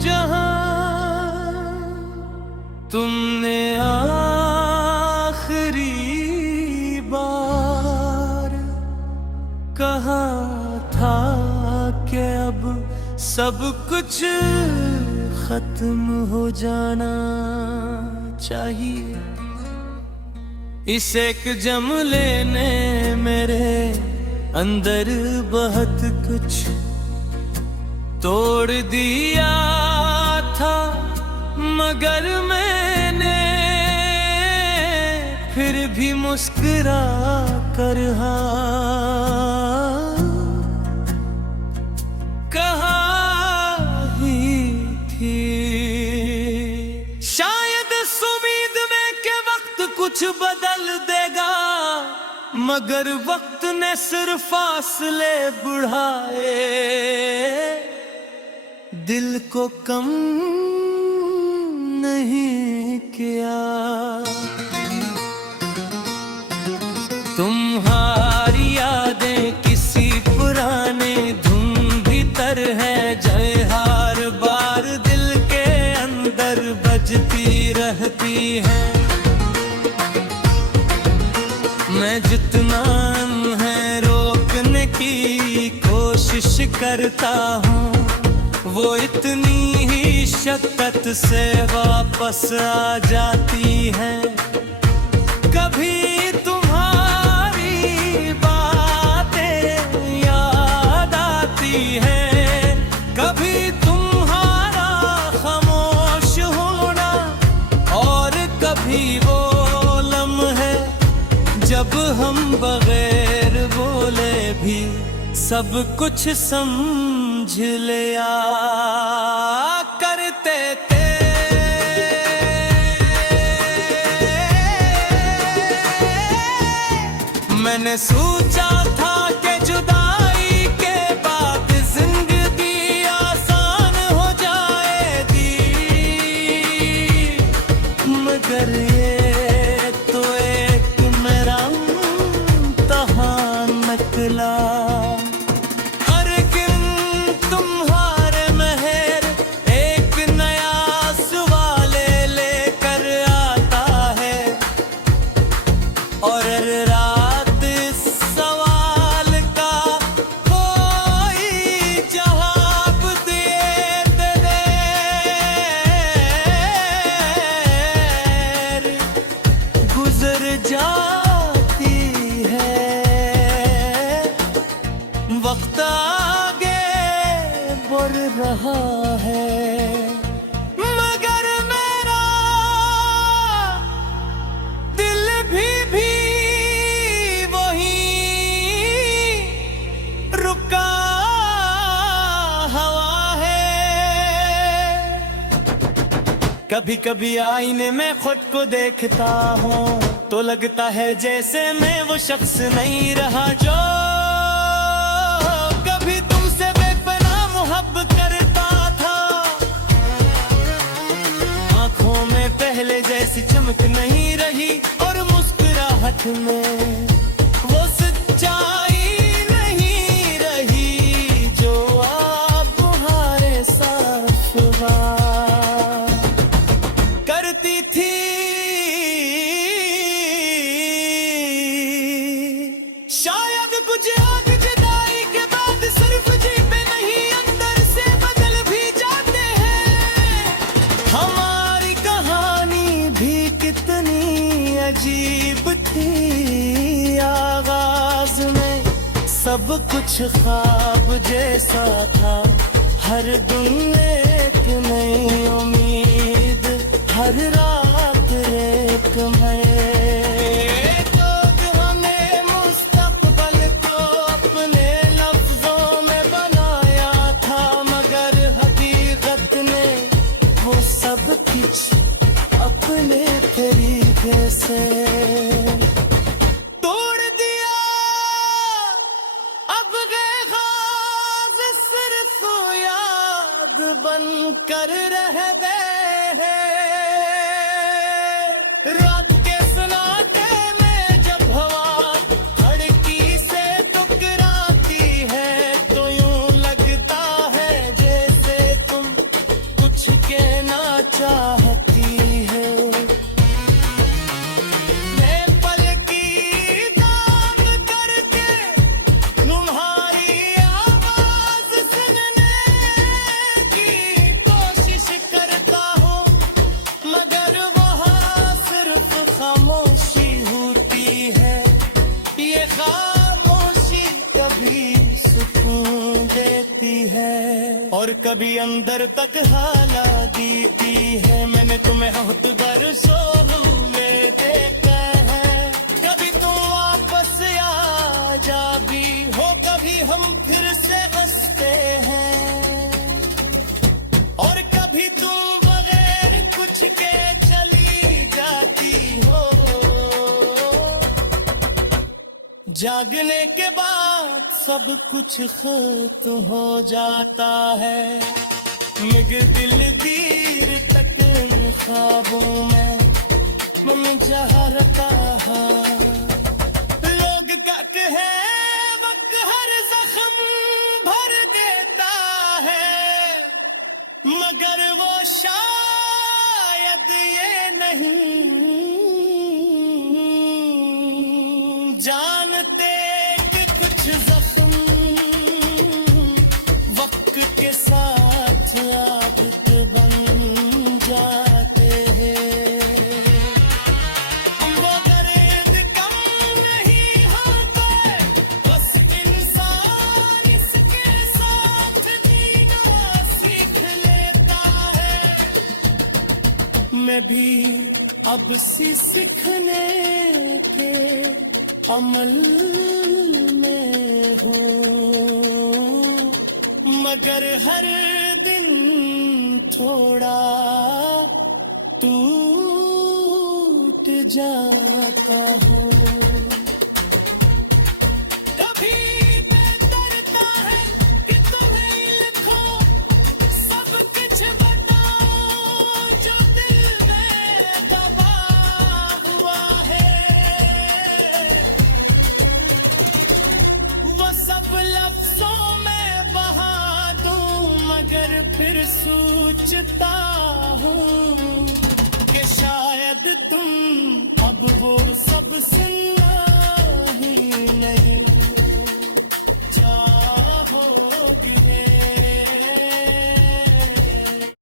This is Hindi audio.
जहां तुमने आखिरी बार कहा था कि अब सब कुछ खत्म हो जाना चाहिए। इस एक जमले ने मेरे अंदर बहुत कुछ तोड़ दिया था, मगर मैंने फिर भी मुस्कुरा कर हाँ कहा ही थी। शायद इस उम्मीद में कि वक्त कुछ बदल देगा, मगर वक्त ने सिर्फ फासले बढ़ाए, दिल को कम नहीं किया। तुम्हारी यादें किसी पुराने धुन भीतर है, जय हर बार दिल के अंदर बजती रहती है। मैं जितना है रोकने की कोशिश करता हूँ, वो इतनी ही शक्कत से वापस आ जाती है। कभी तुम्हारी बातें याद आती है, कभी तुम्हारा खामोश होना, और कभी वो लम्हे जब हम बगैर बोले भी सब कुछ समझ लिया करते थे। मैंने सोचा था कि जुदाई के बाद जिंदगी आसान हो जाएगी, मगर ये तो एक मेरा इम्तिहान निकला। और रात इस सवाल का कोई जवाब दे दे, गुजर जाती है। वक्त आगे बढ़ रहा है, कभी कभी आईने में खुद को देखता हूँ तो लगता है जैसे मैं वो शख्स नहीं रहा जो कभी तुमसे बेपनाह मोहब्बत करता था। आंखों में पहले जैसी चमक नहीं रही, और मुस्कुराहट में वो सच्चाई नहीं रही जो आप तुम्हारे साथ हुआ करती थी। शायद कुछ आग जुदाई के बाद सिर्फ जी पे नहीं अंदर से बदल भी जाते हैं। हमारी कहानी भी कितनी अजीब थी, आगाज में सब कुछ ख्वाब जैसा था, हर दिन एक नई उम्मीद, हर रात एक तो हमने मुस्तकबल को अपने लफ्जों में बनाया था, मगर हकीकत ने वो सब कुछ अपने तरीके से तोड़ दिया। अब ग़ाज़ सिर्फ याद बन कर रह गए। रात के सन्नाटे में जब हवा खिड़की से टकराती है, तो यूं लगता है जैसे तुम कुछ कभी अंदर तक हाला दी है। मैंने तुम्हें बहुत बरसों में देखा है। कभी तुम वापस आ जा भी हो, कभी हम फिर से हंसते हैं। और कभी तुम बगैर कुछ के चली जाती हो। जागने के बाद सब कुछ खत्म हो जाता है। मगर दिल दीर तक ख्वाबों में मन चाहता है। लोग कहते हैं वक्त हर जख्म भर देता है, मगर वो शायद ये नहीं जानते कि कुछ जख्म वक्त के साथ आदत बन जाते हैं। वो दर्द कम नहीं होता, बस इंसान इसके साथ जीना सीख लेता है। मैं भी अब सी सीखने के अमल में हूँ, मगर हर दिन थोड़ा टूट जाता हूँ। कभी डरता है कि तुम्हें लिखो, सब कुछ बताओ जो दिल में दबा हुआ है। वो सब लफ्जों में बहा दूं, मगर फिर सोचता हूँ कि शायद तुम अब वो सब सुनना